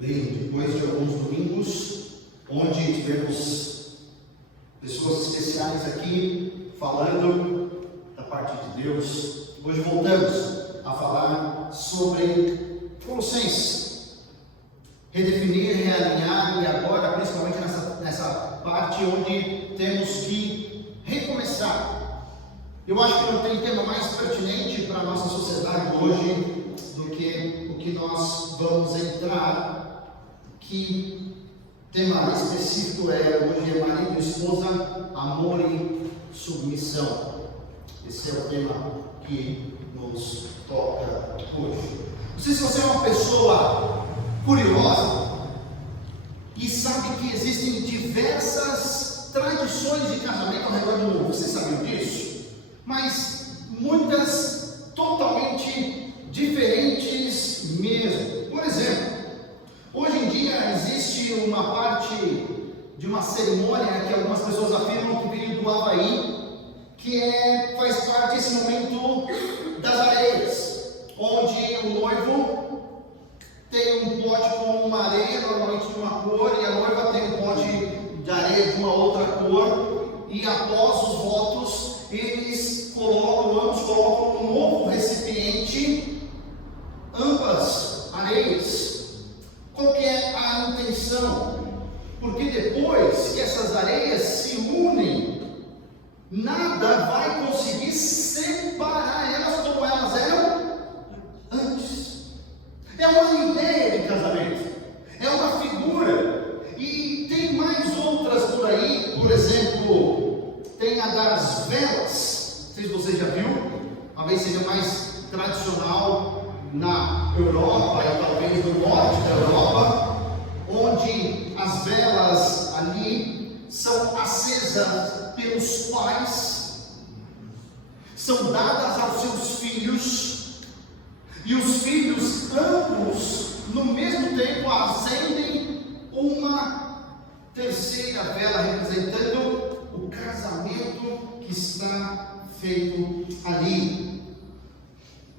Bem, depois de alguns domingos, onde tivemos pessoas especiais aqui falando da parte de Deus, hoje voltamos a falar sobre Colossenses, redefinir, realinhar, e agora principalmente nessa parte onde temos que recomeçar. Eu acho que não tem tema mais pertinente para a nossa sociedade hoje do que o que nós vamos entrar. Que tema específico hoje é marido e esposa, amor e submissão. Esse é o tema que nos toca hoje. Não sei se você é uma pessoa curiosa e sabe que existem diversas tradições de casamento ao redor do mundo. Você sabe disso? Mas muitas totalmente diferentes mesmo. Por exemplo, hoje em dia existe uma parte de uma cerimônia que algumas pessoas afirmam que veio do Havaí, que faz parte desse momento das areias, onde o noivo tem um pote com uma areia, normalmente de uma cor, e a noiva tem um pote de areia de uma outra cor, e após os votos, ambos colocam um novo recipiente, ambas areias. Qual que é a intenção? Porque depois que essas areias se unem, nada vai conseguir separar elas como elas eram antes. É uma ideia de casamento, é uma figura, e tem mais outras por aí. Por exemplo, tem a das velas. Não sei se você já viu, talvez seja mais tradicional na Europa e talvez no norte da Europa, onde as velas ali são acesas pelos pais, são dadas aos seus filhos, e os filhos ambos no mesmo tempo acendem uma terceira vela representando o casamento que está feito ali.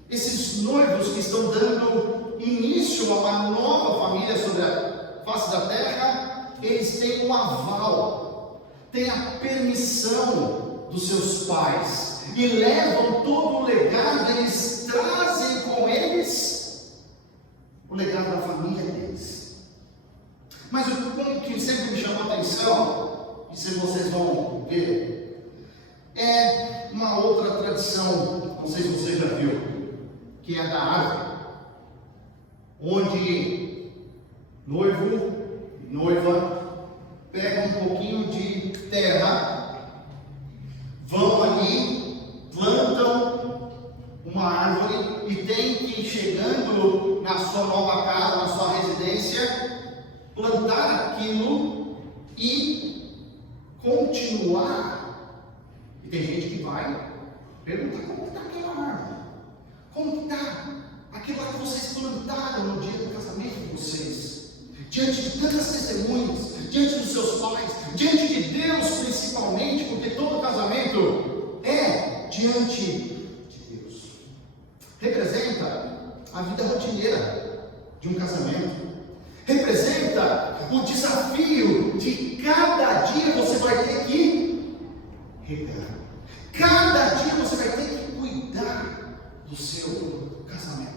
Esses noivos que estão dando início a uma nova família sobre a face da terra, eles têm um aval, têm a permissão dos seus pais, e levam todo o legado, eles trazem com eles o legado da família deles. Mas o ponto que sempre me chamou a atenção, e se vocês vão ver, é uma outra tradição, não sei se você já viu, que é da árvore, onde noivo e noiva pegam um pouquinho de terra, vão ali, plantam uma árvore e tem que ir chegando na sua nova casa, na sua residência, plantar aquilo e continuar. E tem gente que vai perguntar: como está aquela árvore? Como está aquilo que vocês plantaram no dia do casamento de vocês? Diante de tantas testemunhas, diante dos seus pais, diante de Deus principalmente, porque todo casamento é diante de Deus. Representa a vida rotineira de um casamento. Representa o desafio de cada dia você vai ter que regar. Cada dia você vai ter que cuidar do seu casamento.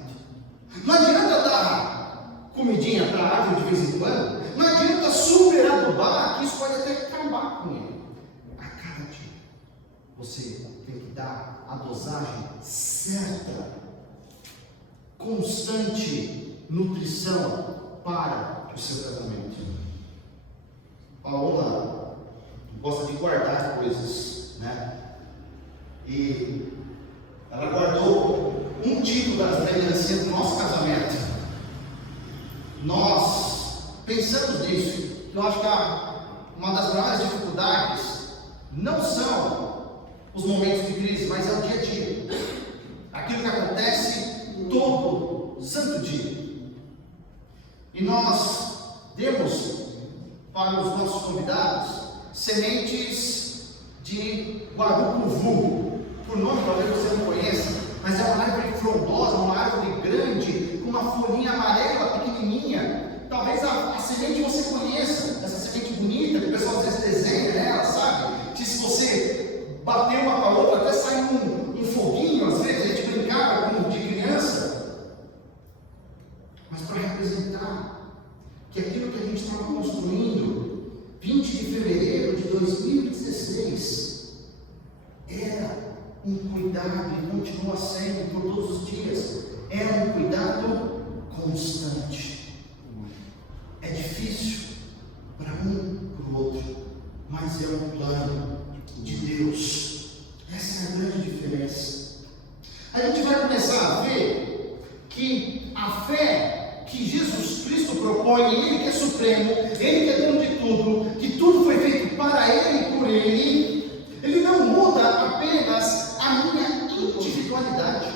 Não adianta dar comidinha para a árvore de vez em quando, não adianta super adubar, que isso pode até acabar com ele. A cada dia você tem que dar a dosagem certa, constante nutrição para o seu casamento. Paola gosta de guardar coisas, né? E ela guardou um tipo das lembrancinhas do nosso casamento. Nós pensamos nisso. Eu acho que uma das maiores dificuldades não são os momentos de crise, mas é o dia a dia. Aquilo que acontece todo santo dia. E nós demos para os nossos convidados sementes de guarucuvu. Por nome talvez você não conheça, mas é uma árvore frondosa, uma árvore grande, com uma folhinha amarela pequenininha. talvez a semente você conheça, essa semente bonita, que o pessoal às vezes desenha nela, sabe? Que se você bater uma com a outra, até sai um foguinho, às vezes, a gente brincava como de criança. Mas para representar que aquilo que a gente estava construindo, 20 de fevereiro de 2016, era um cuidado, e continua sendo por todos os dias, era um cuidado constante. É difícil para um, para o outro, mas é um plano de Deus. Essa é a grande diferença. A gente vai começar a ver que a fé que Jesus Cristo propõe, Ele que é supremo, Ele que é dono de tudo, que tudo foi feito para Ele e por Ele não muda apenas a minha individualidade.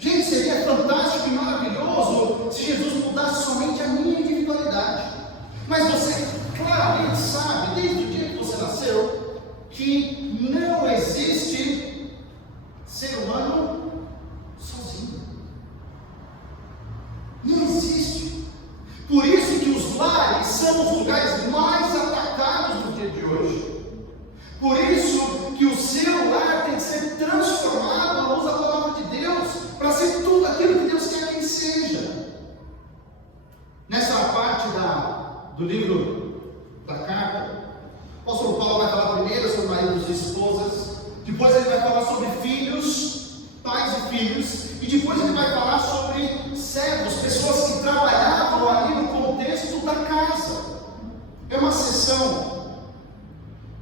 Gente, seria fantástico e maravilhoso se Jesus mudasse somente a minha individualidade. Mas você claramente sabe, desde o dia que você nasceu, que não existe ser humano sozinho. Não existe. Por isso que os lares são os lugares mais atacados no dia de hoje. Por isso que o seu lar tem que ser transformado à luz da palavra de Deus, para ser tudo aquilo que Deus quer que ele seja. Nessa parte do livro da carta, o apóstolo Paulo vai falar primeiro sobre maridos e esposas, depois ele vai falar sobre filhos, pais e filhos, e depois ele vai falar sobre servos, pessoas que trabalhavam ali no contexto da casa. É uma sessão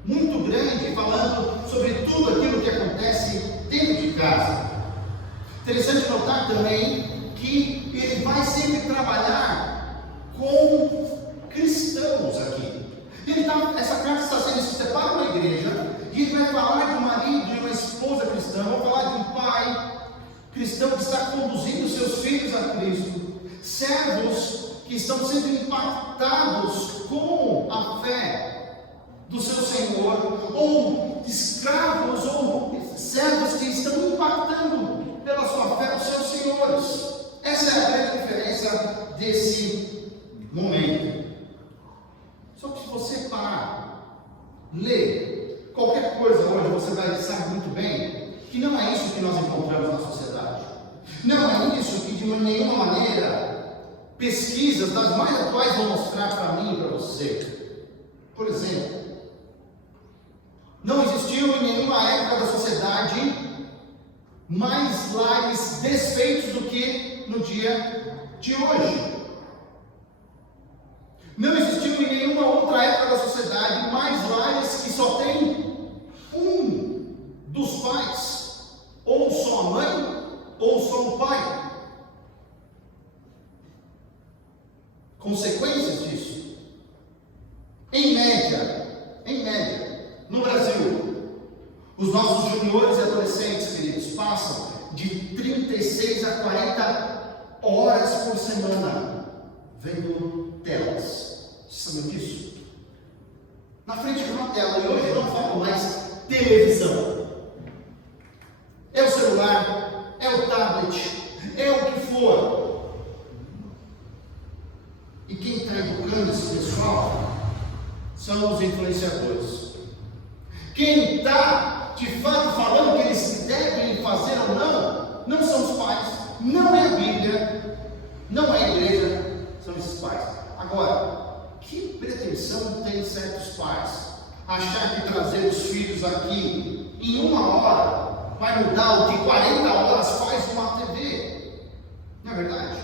muito grande, falando sobre tudo aquilo que acontece dentro de casa. Interessante notar também que ele vai sempre trabalhar com cristãos aqui. Essa carta está sendo escrita para uma igreja, e ele vai falar de um marido e uma esposa cristã, vai falar de um pai cristão que está conduzindo seus filhos a Cristo, servos que estão sendo impactados com a fé do seu Senhor, ou escravos, ou servos que estão impactando pela sua fé os seus senhores. Essa é a grande diferença desse momento. Só que se você parar, ler qualquer coisa hoje, você vai saber muito bem que não é isso que nós encontramos na sociedade. Não é isso que de nenhuma maneira pesquisas das mais atuais vão mostrar para mim e para você. Por exemplo, não existiu em nenhuma época da sociedade mais lares desfeitos do que no dia de hoje. Não existiu em nenhuma outra época da sociedade mais lares que só tem um dos pais, ou só a mãe, ou só o pai. Consequências disso. Em média, no Brasil, os nossos juniores e adolescentes, queridos, passam de 36 a 40 horas por semana vendo telas. Vocês sabem disso? Na frente de uma tela, e hoje eu não falo mais televisão. É o celular, é o tablet, é o que for. E quem está educando esse pessoal são os influenciadores. Quem está de fato falando que eles devem fazer ou não são os pais, não é a Bíblia, não é a igreja, são esses pais. Agora, que pretensão tem certos pais achar que trazer os filhos aqui em uma hora vai mudar o que 40 horas faz uma TV? Não é verdade?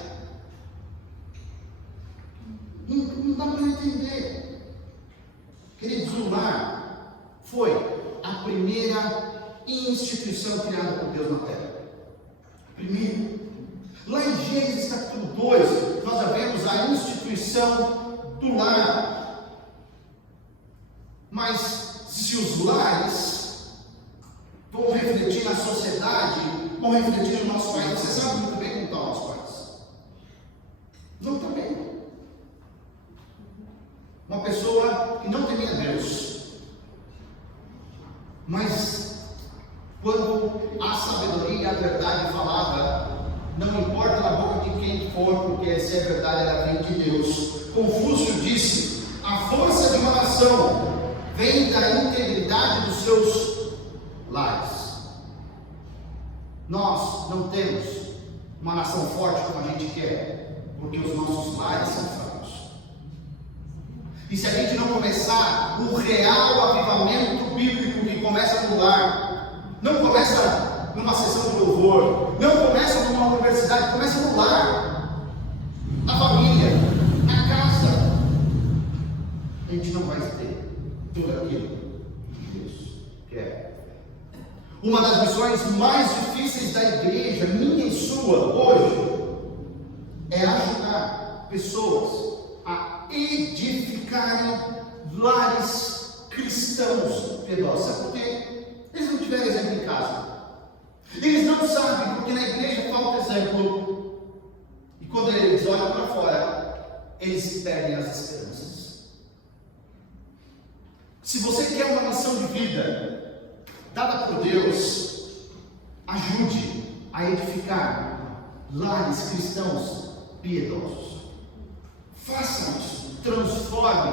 Não dá para entender. Queridos, o lar foi a primeira instituição criada por Deus na terra. Primeiro. Lá em Gênesis capítulo 2, nós já vemos a instituição do lar. Mas se os lares vão refletir na sociedade, vão refletir no nosso país, você sabe muito bem como está o nosso país. Não está bem. Uma pessoa que não temia Deus, mas quando a sabedoria e a verdade falada, não importa na boca de quem for, porque se é verdade, ela vem de Deus. Confúcio disse: a força de uma nação vem da integridade dos seus lares. Nós não temos uma nação forte como a gente quer, porque os nossos lares são fracos. E se a gente não começar o real avivamento bíblico que começa no lar, não começa numa sessão de louvor, não começa numa universidade, começa no lar, na família, na casa, a gente não vai ter tudo aquilo que Deus quer. Uma das missões mais difíceis da igreja, minha e sua, hoje, é ajudar pessoas a edificarem lares cristãos piedosos. Sabe por quê? Eles não tiveram exemplo em casa. Eles não sabem, porque na igreja falta exemplo. E quando eles olham para fora, eles perdem as esperanças. Se você quer uma missão de vida dada por Deus, ajude a edificar lares cristãos piedosos. Faça isso, transforme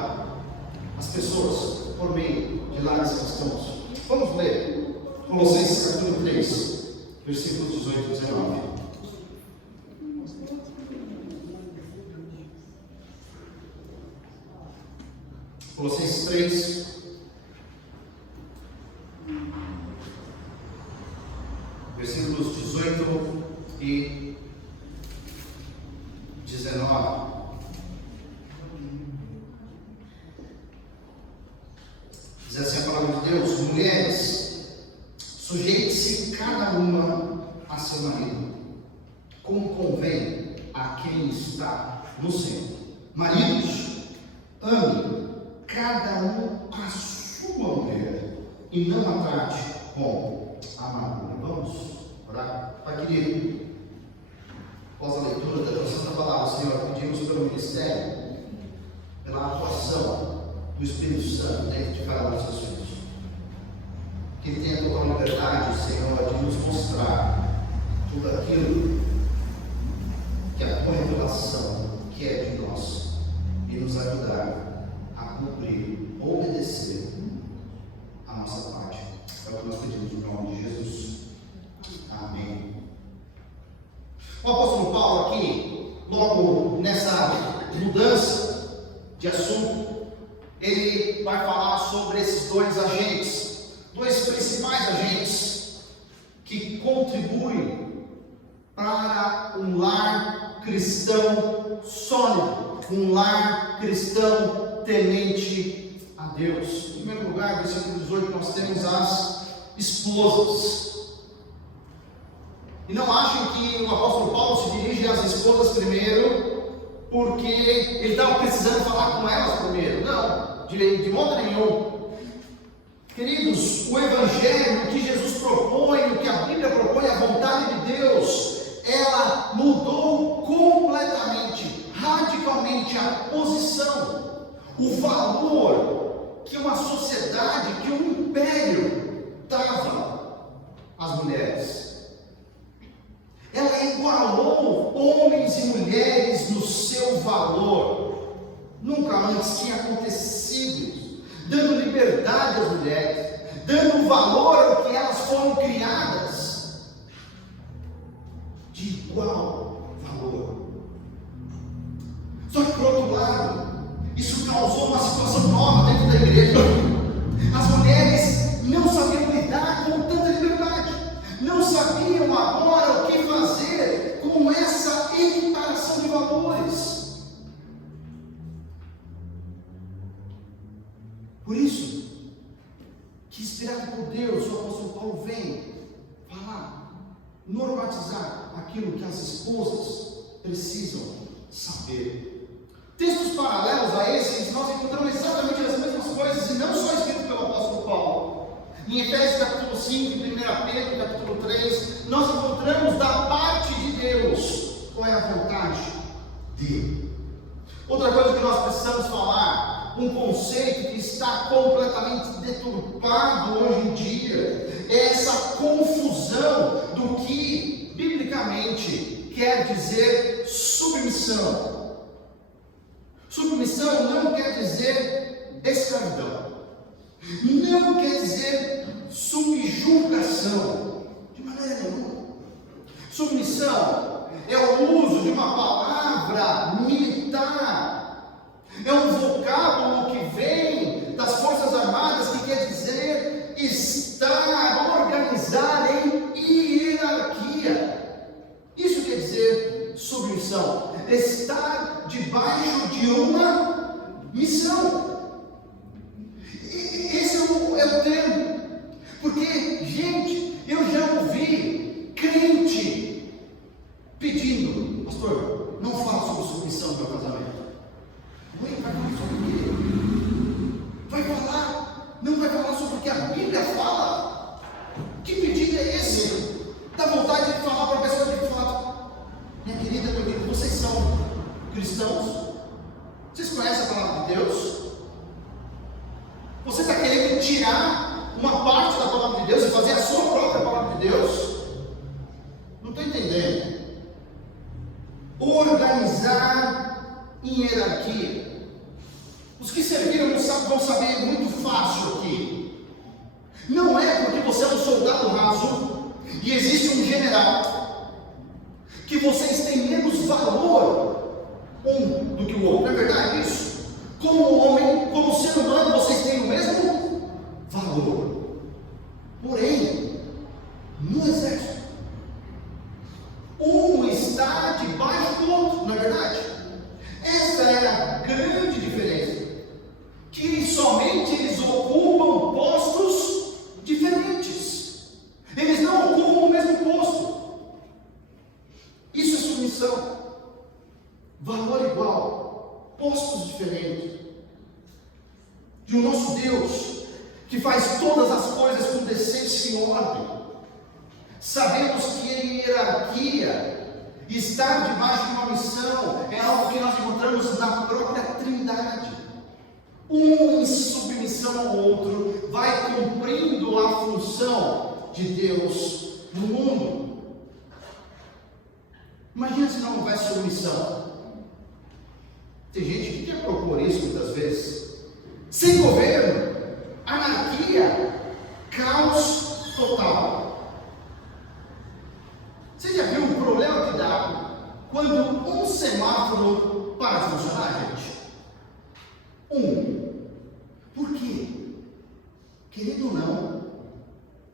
as pessoas por meio de lares cristãos. Vamos ler Colossenses capítulo 3, versículos 18 e 19. Colossenses 3, versículos 18 e 19. Diz assim a palavra de Deus: mulheres, sujeite-se cada uma a seu marido, como convém a quem está no centro. Maridos, ame cada um a sua mulher, e não a trate com amargura. Vamos orar? Pai querido, após a leitura da tua santa palavra, Senhor, pedimos pelo ministério, pela atuação do Espírito Santo dentro de cada um dos seus filhos, que ele tenha total liberdade, Senhor, de nos mostrar tudo aquilo que a tua revelação quer de nós e nos ajudar a cumprir, obedecer a nossa parte. É o que nós pedimos no nome de Jesus. Amém. O apóstolo Paulo aqui, logo nessa mudança de assunto, ele vai falar sobre esses dois agentes, dois principais agentes que contribuem para um lar cristão sólido, um lar cristão temente a Deus. Em primeiro lugar, versículo 18, nós temos as esposas. E não achem que o apóstolo Paulo se dirige às esposas primeiro, porque ele estava precisando falar com elas primeiro. Não, de modo nenhum. Queridos, o Evangelho, o que Jesus propõe, o que a Bíblia propõe, a vontade de Deus, ela mudou completamente, radicalmente a posição, o valor que uma sociedade, que um império dava às mulheres. Ela igualou homens e mulheres no seu valor. Nunca antes tinha acontecido, dando liberdade às mulheres, dando valor ao que elas foram criadas, de igual valor. Só que, por outro lado, isso causou uma situação nova dentro da igreja. As mulheres não sabiam lidar com tanta liberdade, não sabiam agora o que fazer com essa equiparação de valores. Por isso, que inspirado por Deus, o apóstolo Paulo vem falar, normatizar aquilo que as esposas precisam saber. Textos paralelos a esses, nós encontramos exatamente as mesmas coisas, e não só escrito pelo apóstolo Paulo. Em Efésios capítulo 5, em 1 Pedro capítulo 3, nós encontramos da parte de Deus qual é a vontade dele. Outra coisa que nós precisamos falar, um conceito que está completamente deturpado hoje em dia, é essa confusão do que biblicamente quer dizer submissão. Submissão não quer dizer escravidão. Não quer dizer subjugação. De maneira nenhuma. Submissão é o uso de uma palavra militar. É um vocábulo que vem das Forças Armadas, que quer dizer estar, organizar em hierarquia. Isso quer dizer submissão. Estar debaixo de uma missão. Esse é o termo. Porque, gente, eu já ouvi crente pedindo: pastor, não fala sobre submissão no meu casamento. Vai falar sobre o quê? Vai falar? Não vai falar sobre o que a Bíblia fala? Que pedido é esse? Dá vontade de falar para a pessoa que fala: minha querida, meu querido, vocês são cristãos? Vocês conhecem a palavra de Deus? Você está querendo tirar uma parte da palavra de Deus e fazer a sua própria palavra de Deus? Não estou entendendo. Organizar em hierarquia. Os que serviram vão saber muito fácil aqui. Não é porque você é um soldado raso e existe um general que vocês têm menos valor um do que o outro. Não é verdade isso? Como homem, como ser humano, vocês têm o mesmo valor. Porém, no exército, um está debaixo do outro, não é verdade? Essa é a grande diferença. Que somente eles ocupam postos diferentes. Eles não ocupam o mesmo posto. Isso é submissão. Valor igual, postos diferentes. E o nosso Deus, que faz todas as coisas com decência e ordem, sabemos que a hierarquia, estar debaixo de uma missão, é algo que nós encontramos na própria Trindade. Um em submissão ao outro, vai cumprindo a função de Deus no mundo. Imagina se não houvesse submissão. Tem gente que quer propor isso muitas vezes. Sem governo, anarquia, caos total. Você já viu o problema que dá quando um semáforo para de funcionar, gente? Por quê? Querendo ou não,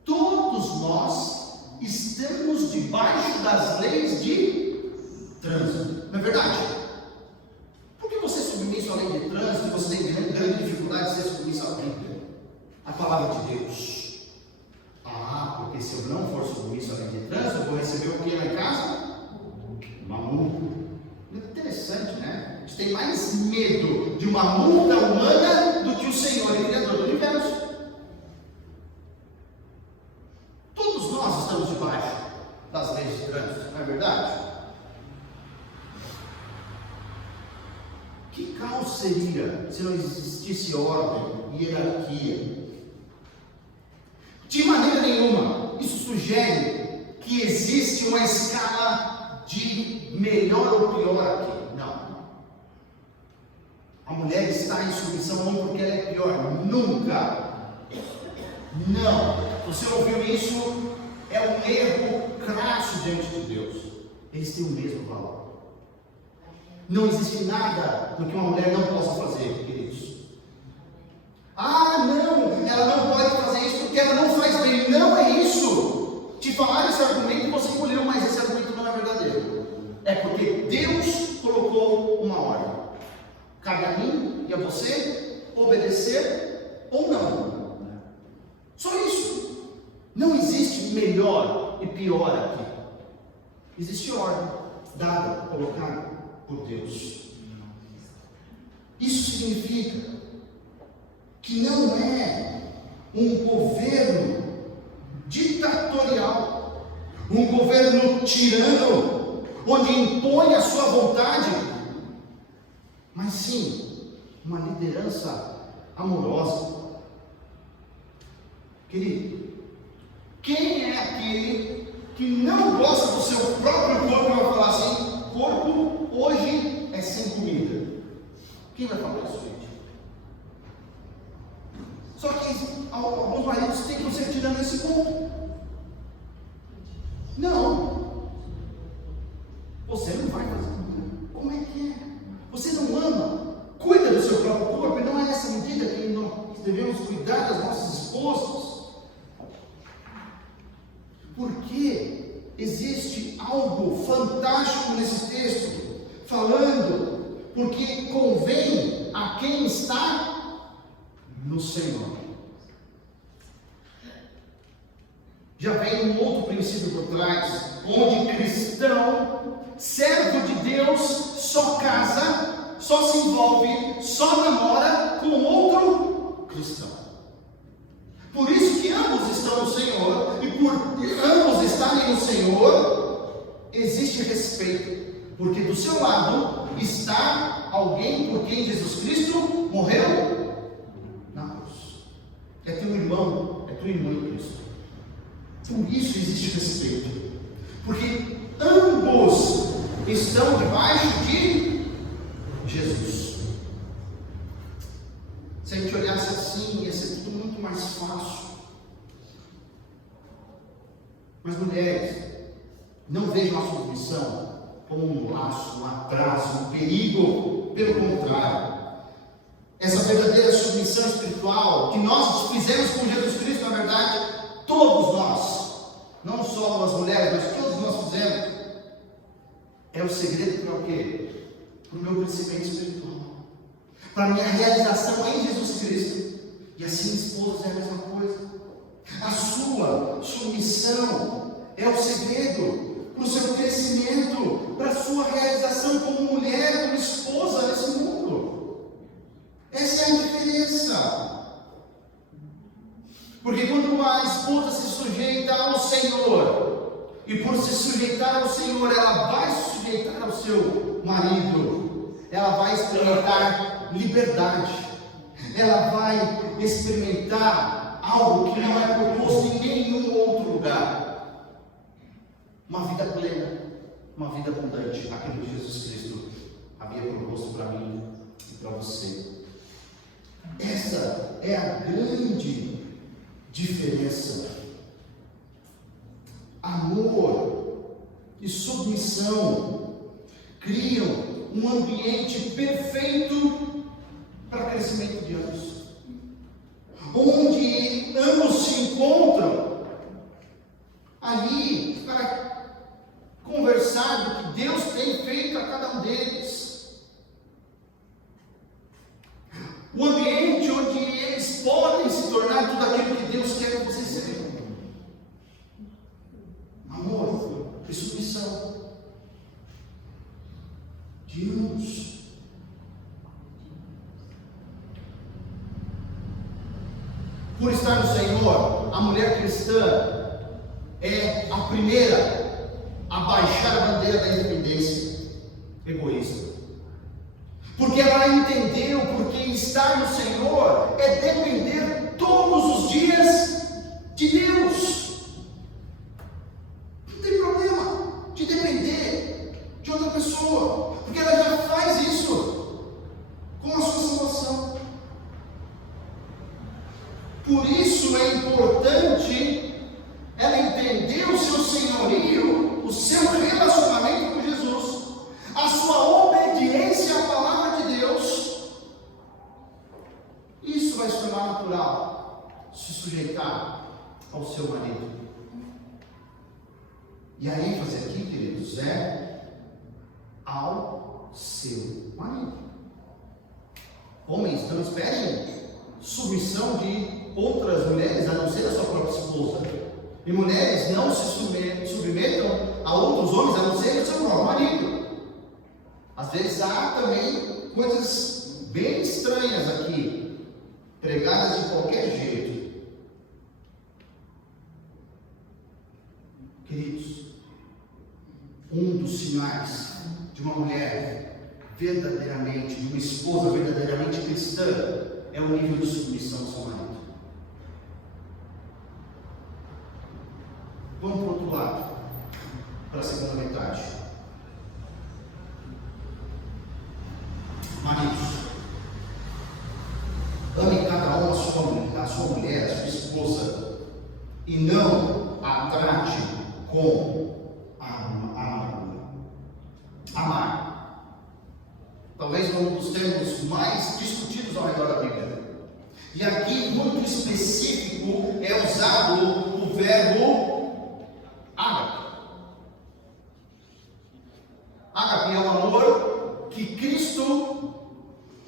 todos nós estamos debaixo das leis de trânsito. Não é verdade? Por que você é submisso à lei de trânsito e você tem grande dificuldade de ser submisso à Bíblia, à palavra de Deus? Porque se eu não for submisso à lei de trânsito, eu vou receber o que lá em casa? Uma multa. Interessante, né? A gente tem mais medo de uma multa humana do que o Senhor e Criador do universo. Todos nós estamos debaixo das leis de trânsito, não é verdade? Que caos seria se não existisse ordem e hierarquia? De maneira nenhuma. Isso sugere que existe uma escala de melhor ou pior aqui. Não. A mulher está em submissão não porque ela é pior. Nunca. Não. Você ouviu isso? É um erro crasso diante de Deus. Eles têm o mesmo valor. Não existe nada do que uma mulher não possa fazer, queridos. Não, ela não pode fazer isso porque ela não faz bem. Não é isso. Te falaram esse argumento e você engoliu, mas esse argumento não é verdadeiro. É porque Deus colocou uma ordem. Cabe a mim e a você obedecer ou não. Só isso. Não existe melhor e pior aqui. Existe ordem dada, colocada por Deus. Isso significa que não é um governo ditatorial, um governo tirano, onde impõe a sua vontade, mas sim uma liderança amorosa. Querido, quem é aquele que não gosta do seu próprio corpo e vai falar Quem vai falar isso, gente? Só que alguns maridos tentam ser tirando esse ponto. Não. Você não vai fazer. Como é que é? Você não ama? Cuida do seu próprio corpo. E não é essa medida que nós devemos cuidar das nossas esposas. Porque existe algo fantástico nesse texto, falando, porque convém a quem está no Senhor. Já vem um outro princípio por trás, onde cristão, servo de Deus, só casa, só se envolve, só namora com outro cristão. Por isso que ambos estão no Senhor, e por ambos estarem no Senhor, existe respeito, porque do seu lado está alguém por quem Jesus Cristo morreu na cruz. É teu irmão, é tua irmã em Cristo. Por isso existe respeito, porque ambos estão debaixo de Jesus. Se a gente olhasse assim, ia ser tudo muito mais fácil. Mas mulheres, não vejam a submissão como um laço, um atraso, um perigo. Pelo contrário, essa verdadeira submissão espiritual que nós fizemos com Jesus Cristo, na verdade, todos nós, não só as mulheres, mas todos nós fizemos, é o segredo para o quê? Para o meu crescimento espiritual, para a minha realização em Jesus Cristo. E assim, esposas, é a mesma coisa. A sua submissão é o segredo para o seu crescimento, para a sua realização como mulher, como esposa nesse mundo. Essa é a diferença. Porque quando a esposa se sujeita ao Senhor, e por se sujeitar ao Senhor, ela vai se sujeitar ao seu marido, ela vai experimentar liberdade, ela vai experimentar algo que não é proposto em nenhum outro lugar. Uma vida plena, uma vida abundante, aquilo que Jesus Cristo havia proposto para mim e para você. Essa é a grande diferença. Amor e submissão criam um ambiente perfeito para crescimento de ambos, onde ambos se encontram ali para conversar do que Deus tem feito a cada um deles. Um ambiente onde eles podem se tornar tudo aquilo que Deus quer que vocês sejam. Amor e submissão de ambos. Por estar no Senhor, a mulher cristã é a primeira a baixar a bandeira da independência egoísta. Porque ela entendeu porque estar no Senhor é depender todos os dias de Deus. Não tem problema de depender de outra pessoa, porque ela já faz isso com a sua salvação. Por isso é importante ela entender o seu senhorio, o seu relacionamento com Jesus, a sua obediência à palavra de Deus. Isso vai se tornar natural, se sujeitar ao seu marido. E a ênfase aqui, queridos, é ao seu marido. Homens, não esperem submissão de outras mulheres, a não ser a sua própria esposa. E mulheres, não se submetam a outros homens, a não ser o seu próprio marido. Às vezes há também coisas bem estranhas aqui, pregadas de qualquer jeito. Queridos, um dos sinais de uma mulher verdadeiramente, de uma esposa verdadeiramente cristã, é o nível de submissão ao seu marido. Vamos para o outro lado, para a segunda metade. Maridos, sua mulher, a sua esposa, e não a trate com amargura. Amar. Talvez um dos termos mais discutidos ao redor da Bíblia. E aqui, muito específico, é usado o verbo ágape. Ágape é o amor que Cristo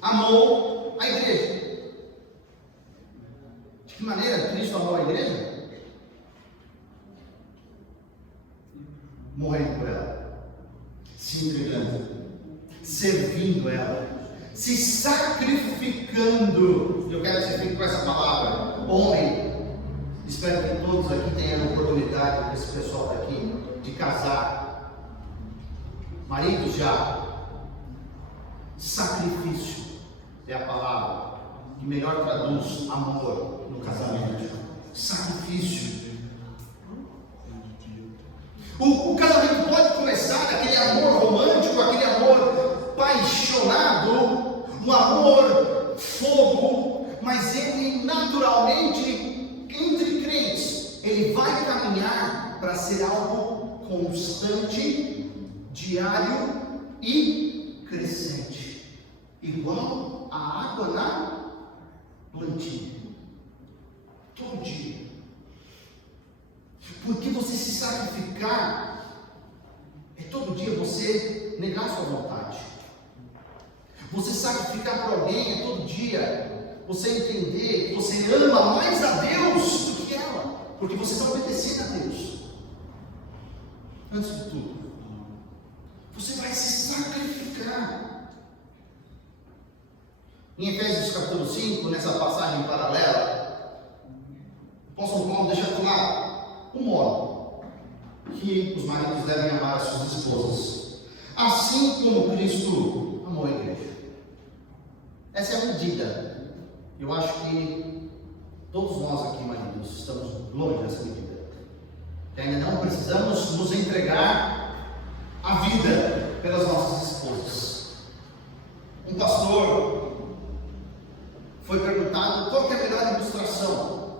amou a igreja. De que maneira Cristo amou a igreja? Morrendo por ela, se entregando, servindo ela, se sacrificando. Eu quero que você fique com essa palavra, homem. Espero que todos aqui tenham a oportunidade, esse pessoal daqui, de casar. Marido já. Sacrifício é a palavra que melhor traduz amor no casamento. Sacrifício. O casamento pode começar daquele amor romântico, aquele amor apaixonado, um amor fogo, mas ele naturalmente, entre crentes, ele vai caminhar para ser algo constante, diário e crescente, igual a água na plantio, todo dia. Porque você se sacrificar é todo dia você negar sua vontade. Você sacrificar por alguém é todo dia você entender que você ama mais a Deus do que ela, porque você está obedecendo a Deus. Antes de tudo, você vai se sacrificar. Em Efésios capítulo 5, nessa passagem paralela, o apóstolo Paulo deixa claro um modo que os maridos devem amar as suas esposas, assim como Cristo amou a igreja. Essa é a medida. Eu acho que todos nós aqui, maridos, estamos longe dessa medida. Que ainda não precisamos nos entregar a vida pelas nossas esposas. Um pastor foi perguntado qual que é a melhor ilustração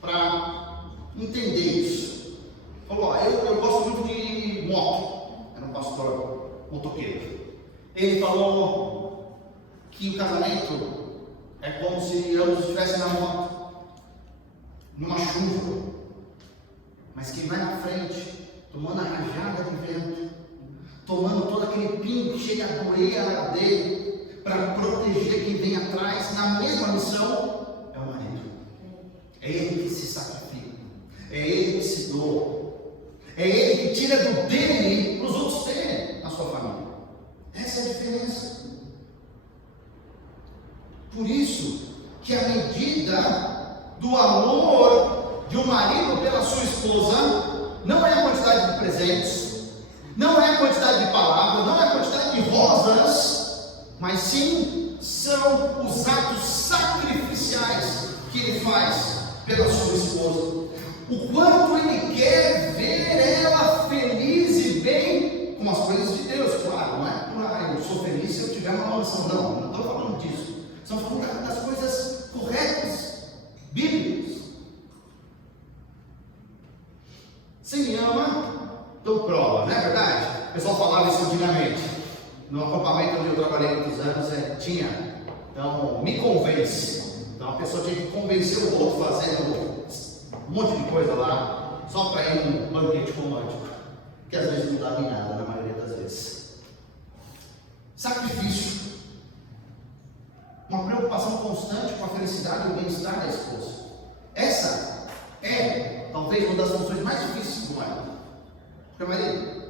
para entender isso. Falou: eu gosto muito de moto. Era um pastor motoqueiro. Ele falou que o casamento é como se ambos estivessem na moto, numa chuva, mas quem vai na frente, tomando a rajada de vento, tomando todo aquele pingo que chega a doer a arder, para proteger quem vem atrás, na mesma missão, é o marido. É ele que se sacrifica, é ele que se doa, é ele que tira do dele para os outros terem na sua família. Essa é a diferença. Por isso que a medida do amor de um marido pela sua esposa não é a quantidade de presentes, não é a quantidade de palavras, não é a quantidade de rosas, mas sim são os atos sacrificiais que ele faz pela sua esposa. O quanto ele quer ver ela feliz e bem com as coisas de Deus, claro, não é? Eu sou feliz se eu tiver uma mansão, não estou falando disso. Estamos falando das coisas corretas, bíblicas. Se me ama, dou prova, não é verdade? O pessoal falava isso antigamente. No acampamento onde eu trabalhei muitos anos, tinha. Então, me convence. Então, a pessoa tinha que convencer o outro fazendo um monte de coisa lá, só para ir num banquete romântico, que às vezes não dava em nada, na maioria das vezes. Sacrifício. Uma preocupação constante com a felicidade e o bem-estar da esposa. Essa é, talvez, uma das funções mais difíceis do marido. Porque, marido,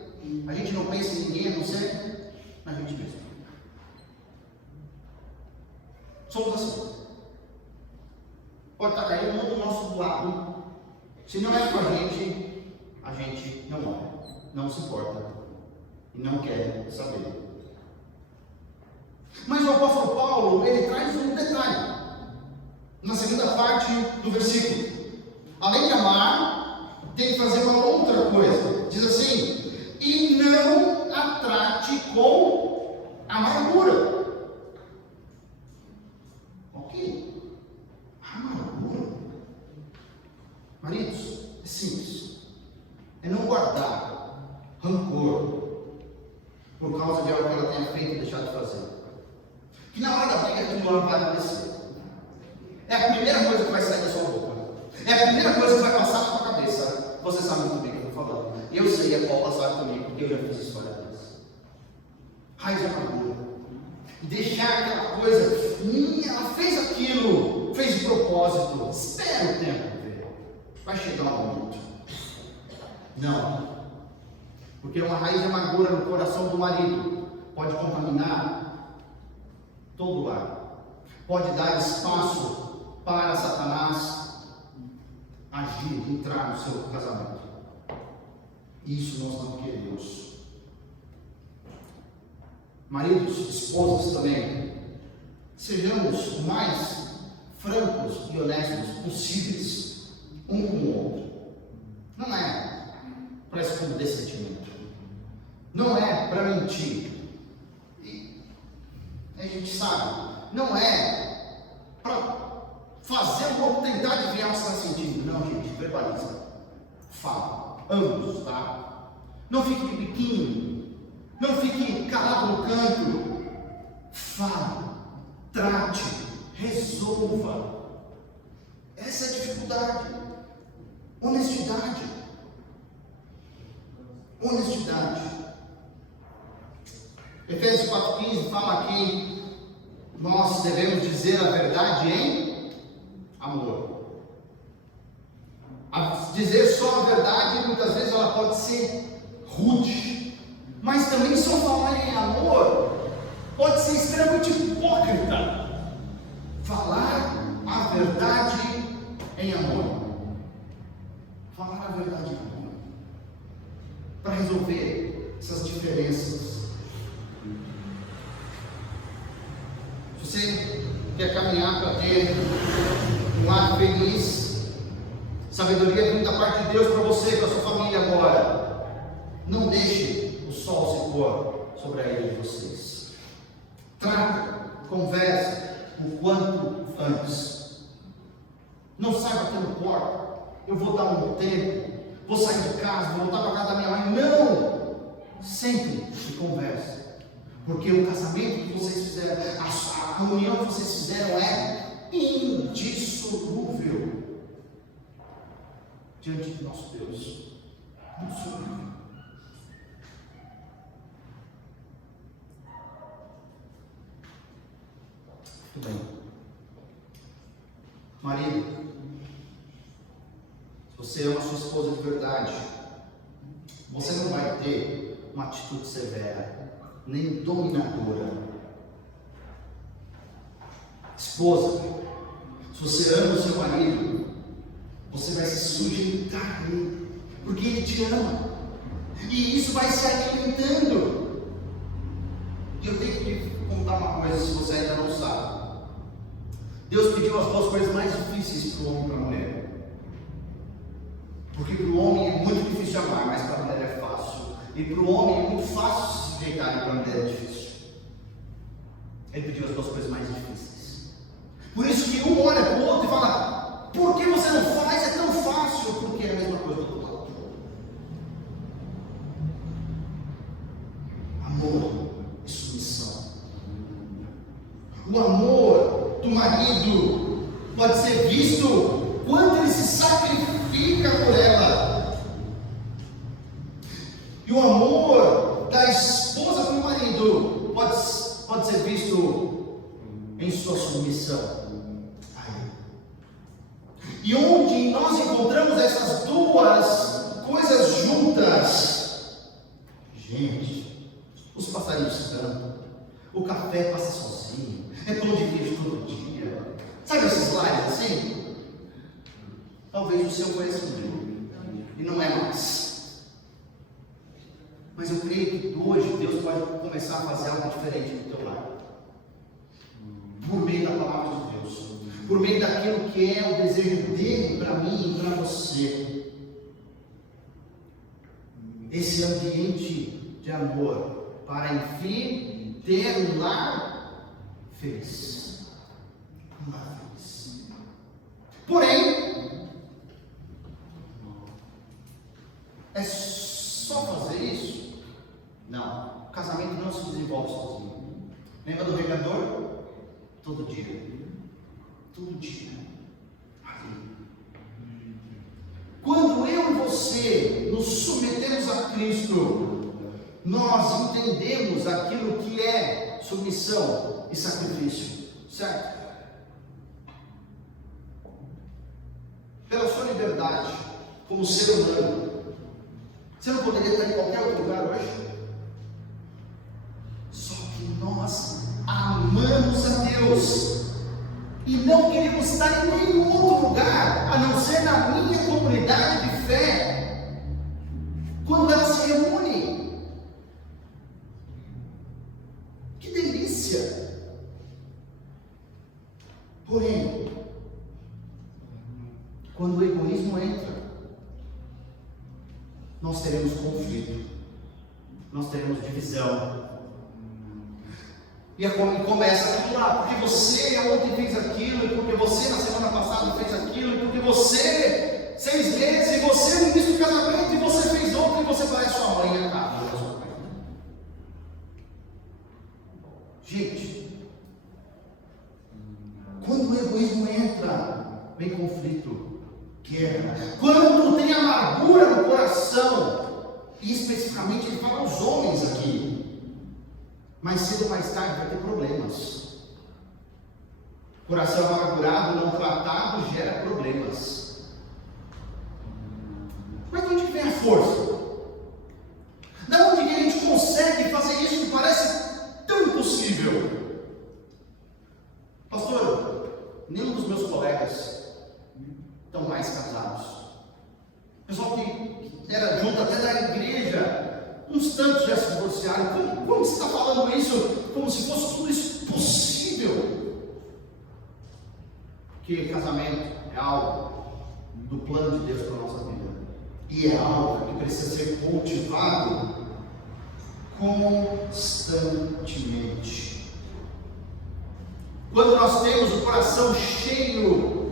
a gente não pensa em ninguém a não ser na gente mesmo. Somos assim. Pode estar caindo o mundo do nosso lado. Se não é com a gente não olha, não se importa e não quer saber. Mas o apóstolo Paulo, ele traz um detalhe na segunda parte do versículo. Além de amar, tem que fazer uma outra coisa. Diz assim: e não a trate com amargura. Ok? Amargura? por causa de algo que ela tenha feito ou deixado de fazer. Que na hora da briga aquilo não vai acontecer. É a primeira coisa que vai sair da sua boca. É a primeira coisa que vai passar na sua cabeça. Você sabe muito bem o que eu estou falando. Eu sei, a Paula sabe também, porque eu já fiz isso várias vezes. Raiz de amargura. Deixar aquela coisa, ela fez aquilo, fez de propósito. Espera o tempo ver. Vai chegar um momento. Não. Porque uma raiz de amargura no coração do marido pode contaminar todo o lar. Pode dar espaço para Satanás agir, entrar no seu casamento. Isso nós não queremos. Maridos, esposas também, sejamos o mais francos e honestos possíveis um com o outro. Não é para esconder sentimento. Não é para mentir. E a gente sabe, não é para fazer o outro tentar adivinhar o que está sentindo. Não, gente, verbaliza. Fala. Ambos, tá? Não fique de biquinho. Não fique calado no canto. Fale. Trate. Resolva. Essa é a dificuldade. Honestidade. Honestidade. Efésios 4,15 fala que nós devemos dizer a verdade em amor. Dizer só a verdade, muitas vezes ela pode ser rude, mas também só falar em amor pode ser extremamente hipócrita. Falar a verdade em amor. Falar a verdade em amor. Para resolver essas diferenças. Se você quer caminhar para ter um lar feliz, sabedoria vindo da parte de Deus para você, para sua família agora, não deixe o sol se pôr sobre a ilha de vocês. Trate, converse o quanto antes. Não saia batendo porta. Eu vou dar um tempo, vou sair de casa, vou voltar para a casa da minha mãe. Não! Sempre e converse. Porque o casamento que vocês fizeram, a união que vocês fizeram é indissolúvel diante do nosso Deus. Indissolúvel. Muito bem. Marido, se você ama sua esposa de verdade, você não vai ter uma atitude severa, nem dominadora. Esposa, se você ama o seu marido, você vai se sujeitar a ele, porque ele te ama, e isso vai se alimentando. E eu tenho que contar uma coisa, se você ainda não sabe. Deus pediu as duas coisas mais difíceis para o homem e para a mulher. Porque para o homem é muito difícil amar, mas para a mulher é fácil. E para o homem é muito fácil se sujeitar, e para a mulher é difícil. Ele pediu as duas coisas mais difíceis. Por isso que um olha para o outro e fala: por que você não faz? É tão fácil. Porque é a mesma coisa do outro lado. Amor e submissão. O amor do marido pode ser visto quando ele se sacrifica por ela. E o amor da esposa para o marido pode ser visto em sua submissão. E onde nós encontramos essas duas coisas juntas, gente, os passarinhos cantam, o café passa sozinho, é pão de queijo todo dia. Sabe esses lares assim? Talvez o seu foi assim, e não é mais. Mas eu creio que hoje Deus pode começar a fazer algo diferente no teu lar. Por meio da palavra de Deus. Por meio daquilo que é o desejo dele para mim e para você. Esse ambiente de amor para, enfim, ter um lar feliz. Um lar feliz. Porém, é só fazer isso? Não, o casamento não se desenvolve sozinho. Lembra do regador? Todo dia. Todo dia. Quando eu e você nos submetemos a Cristo, nós entendemos aquilo que é submissão e sacrifício, certo? Pela sua liberdade, como ser humano, você não poderia estar em qualquer outro lugar hoje? Só que nós amamos a Deus e não queremos estar em nenhum outro lugar, a não ser na minha comunidade de fé, quando ela se reúne. Que delícia! Porém, quando o egoísmo entra, nós teremos conflito, nós teremos divisão. E começa a acumular, porque você ontem fez aquilo, e porque você na semana passada fez aquilo, e porque você 6 meses, e você no início do casamento, e você fez outro, e você parece sua mãe e acaba. Gente, quando o egoísmo entra, vem conflito, guerra. Quando tem amargura no coração, e especificamente ele fala aos homens aqui, mais cedo ou mais tarde vai ter problemas. Coração amargurado, não tratado, gera problemas. Mas de onde vem a força? Da onde que a gente consegue fazer isso que parece tão impossível? Pastor, nenhum dos meus colegas estão mais casados. Pessoal que era junto até da igreja, uns tantos já se divorciaram. Como você está falando isso? Como se fosse tudo isso possível? Porque casamento é algo do plano de Deus para a nossa vida. E é algo que precisa ser cultivado constantemente. Quando nós temos o coração cheio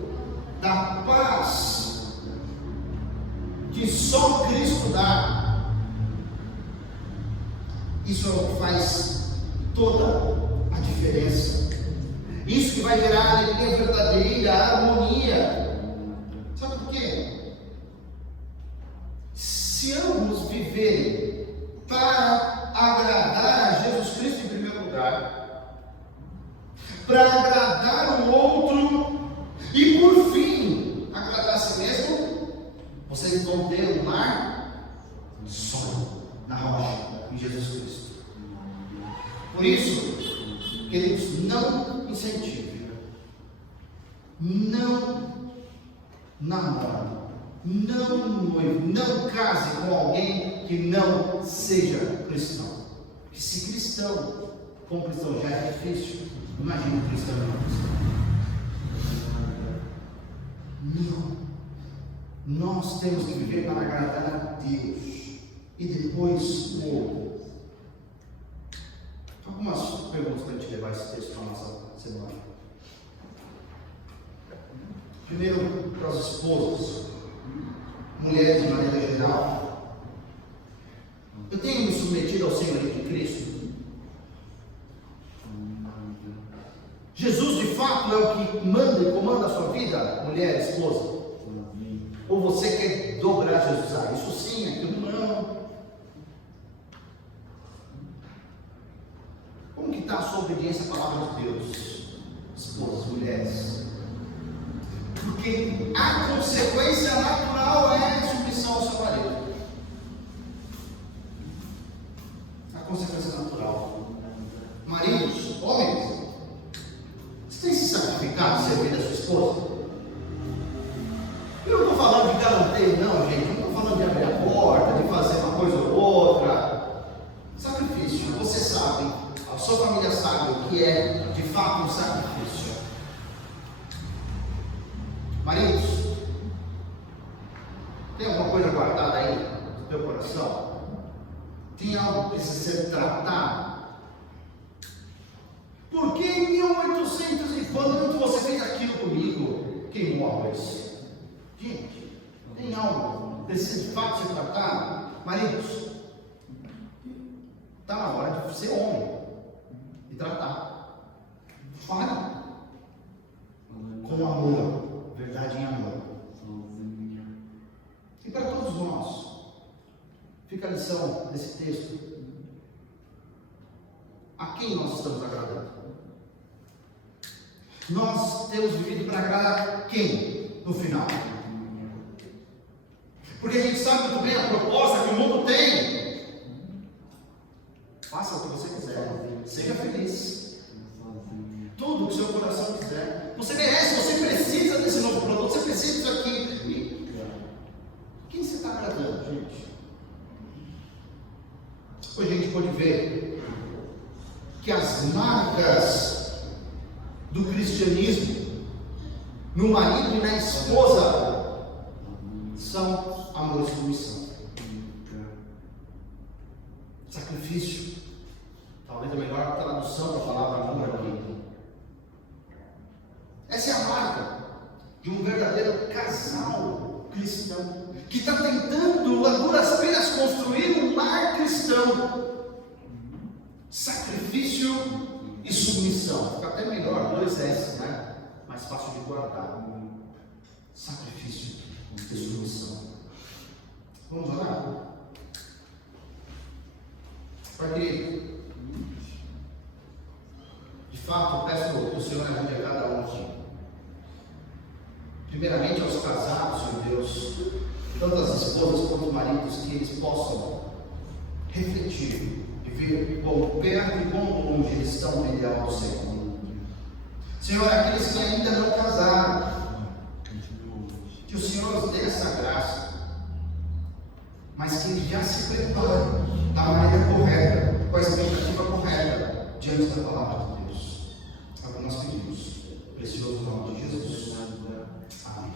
da paz que só Cristo dá, isso é o que faz toda a diferença. Isso que vai gerar alegria verdadeira, harmonia. Sabe por quê? Se ambos viverem para agradar a Jesus Cristo em primeiro lugar, para agradar o outro e por fim agradar a si mesmo, vocês vão ter um lar só na rocha, em Jesus Cristo. Por isso, queridos, não incentive, não namore, não noive, não case com alguém que não seja cristão. Porque se cristão, como cristão já é difícil, imagina um cristão não cristão. Não, nós temos que viver para agradar a Deus e depois o outro. Algumas perguntas para a gente levar esse texto para a nossa semana. Primeiro, para as esposas, mulheres de maneira geral. Eu tenho me submetido ao senhorio de Cristo? Jesus de fato é o que manda e comanda a sua vida, mulher, esposa? Ou você quer dobrar Jesus? Ah, isso sim, aquilo não. Como que está a sua obediência à palavra de Deus, esposas, mulheres? Porque a consequência natural é submissão ao seu marido. A consequência natural. Maridos, homens, você tem se sacrificado servir a sua esposa? Eu não estou falando de galanteio, não, gente. Eu não estou falando de abrir a porta, de fazer uma coisa ou outra. Sacrifício, você sabe, a sua família sabe o que é de fato um sacrifício. Maridos, tem alguma coisa guardada aí no teu coração? Tem algo que precisa ser tratado? Por que em 1800 e quando você fez aquilo comigo, queimou o arroz? Gente, tem algo que precisa de fato ser tratado? Maridos, Está na hora de ser homem e tratar. Fale com amor, verdade em amor. E para todos nós, fica a lição desse texto. A quem nós estamos agradando? Nós temos vivido para agradar quem no final? Porque a gente sabe muito bem a proposta que o mundo tem. Faça o que você quiser, seja feliz. Tudo o que o seu coração quiser. Você merece, você precisa desse novo produto, você precisa disso aqui. E quem você está agradando, gente? Hoje a gente pode ver que as marcas do cristianismo no marido e na esposa são amor e submissão. Sacrifício. Talvez a melhor tradução da palavra amor aqui. Essa é a marca de um verdadeiro casal cristão que está tentando, a duras penas, construir um lar cristão. Sacrifício e submissão. Fica até melhor, 2 S, né? Mais fácil de guardar. Sacrifício e submissão. Vamos orar? Pai querido, de fato, eu peço que o Senhor ajude a cada um aqui. Primeiramente aos casados, Senhor Deus, tanto as esposas quanto os maridos, que eles possam refletir e ver quão perto e quão longe eles estão do ideal do Senhor. Senhor, aqueles que ainda não casaram, que o Senhor os dê essa graça, mas que eles já se preparem da maneira correta, com a expectativa correta, diante da palavra de Deus. É o que nós pedimos. Precioso nome de Jesus. Amém.